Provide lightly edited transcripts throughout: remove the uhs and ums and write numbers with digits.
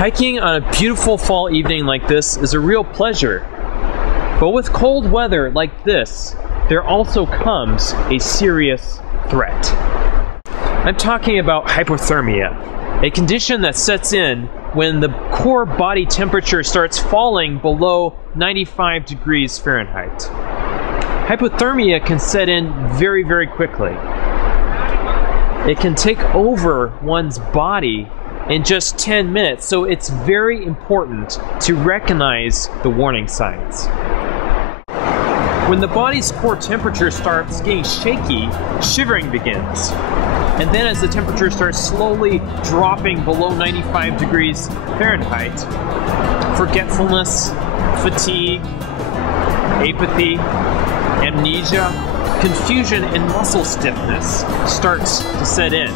Hiking on a beautiful fall evening like this is a real pleasure. But with cold weather like this, there also comes a serious threat. I'm talking about hypothermia, a condition that sets in when the core body temperature starts falling below 95 degrees Fahrenheit. Hypothermia can set in very, very quickly. It can take over one's body in just 10 minutes, so it's very important to recognize the warning signs. When the body's core temperature starts getting shaky, shivering begins. And then as the temperature starts slowly dropping below 95 degrees Fahrenheit, forgetfulness, fatigue, apathy, amnesia, confusion, and muscle stiffness starts to set in.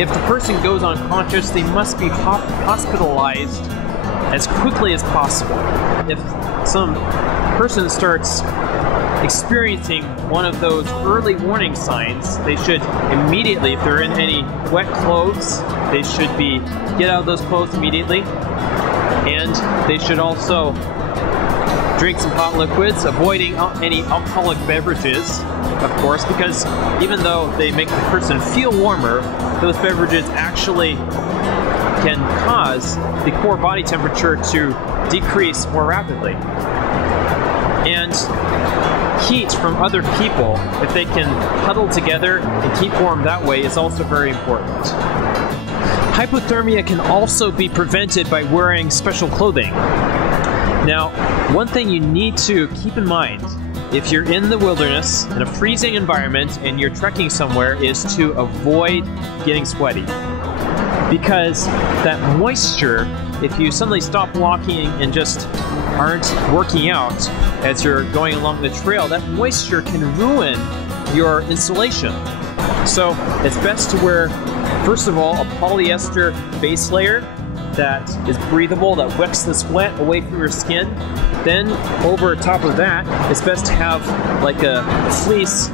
If the person goes unconscious, they must be hospitalized as quickly as possible. If some person starts experiencing one of those early warning signs, they should immediately, if they're in any wet clothes, they should get out of those clothes immediately. And they should also drink some hot liquids, avoiding any alcoholic beverages, of course, because even though they make the person feel warmer, those beverages actually can cause the core body temperature to decrease more rapidly. And heat from other people, if they can huddle together and keep warm that way, is also very important. Hypothermia can also be prevented by wearing special clothing. Now, one thing you need to keep in mind if you're in the wilderness in a freezing environment and you're trekking somewhere is to avoid getting sweaty. Because that moisture, if you suddenly stop walking and just aren't working out as you're going along the trail, that moisture can ruin your insulation. So it's best to wear, first of all, a polyester base layer that is breathable, that wicks the sweat away from your skin. Then over top of that, it's best to have like a fleece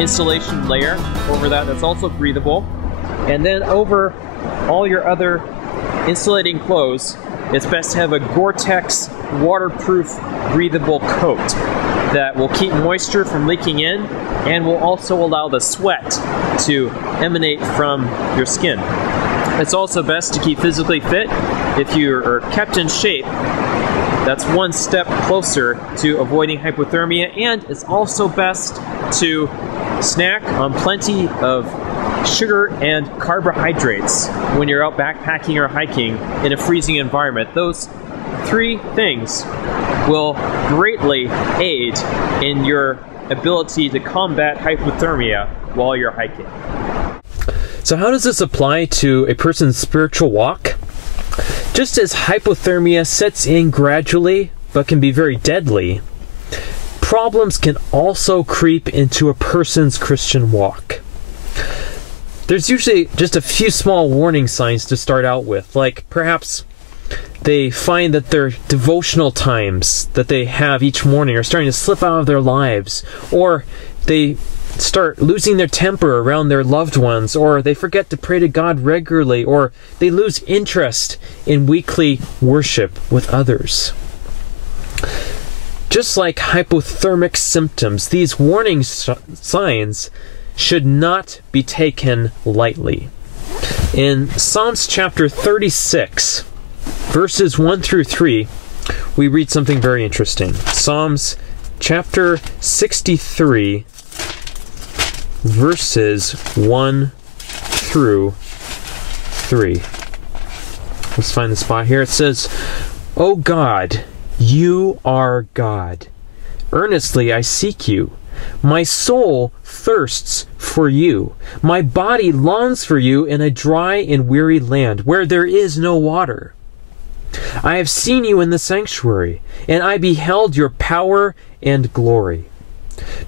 insulation layer over that that's also breathable. And then over all your other insulating clothes, it's best to have a Gore-Tex waterproof breathable coat that will keep moisture from leaking in and will also allow the sweat to emanate from your skin. It's also best to keep physically fit. If you are kept in shape, that's one step closer to avoiding hypothermia, and it's also best to snack on plenty of sugar and carbohydrates when you're out backpacking or hiking in a freezing environment. Those three things will greatly aid in your ability to combat hypothermia while you're hiking. So how does this apply to a person's spiritual walk? Just as hypothermia sets in gradually but can be very deadly, problems can also creep into a person's Christian walk. There's usually just a few small warning signs to start out with, like perhaps they find that their devotional times that they have each morning are starting to slip out of their lives, or they start losing their temper around their loved ones, or they forget to pray to God regularly, or they lose interest in weekly worship with others. Just like hypothermic symptoms, these warning signs should not be taken lightly. In Psalms chapter 36, verses 1 through 3, we read something very interesting. Psalms chapter 63, verses 1 through 3. Let's find the spot here. It says, "O God, you are God. Earnestly I seek you. My soul thirsts for you. My body longs for you in a dry and weary land where there is no water. I have seen you in the sanctuary, and I beheld your power and glory.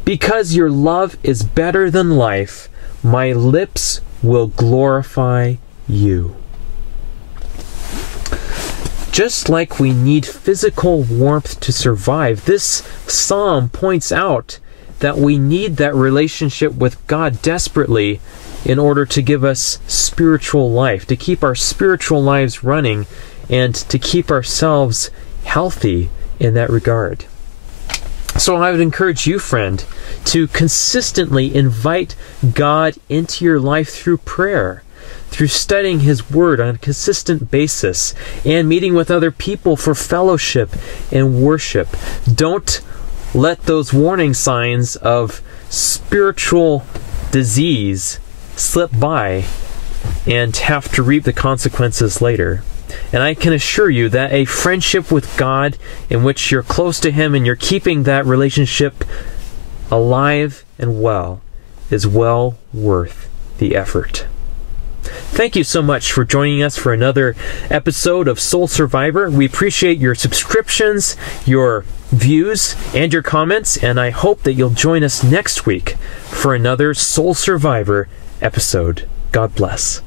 Because your love is better than life, my lips will glorify you." Just like we need physical warmth to survive, this psalm points out that we need that relationship with God desperately in order to give us spiritual life, to keep our spiritual lives running, and to keep ourselves healthy in that regard. So I would encourage you, friend, to consistently invite God into your life through prayer, through studying His Word on a consistent basis, and meeting with other people for fellowship and worship. Don't let those warning signs of spiritual disease slip by and have to reap the consequences later. And I can assure you that a friendship with God in which you're close to Him and you're keeping that relationship alive and well is well worth the effort. Thank you so much for joining us for another episode of Soul Survivor. We appreciate your subscriptions, your views, and your comments, and I hope that you'll join us next week for another Soul Survivor episode. God bless.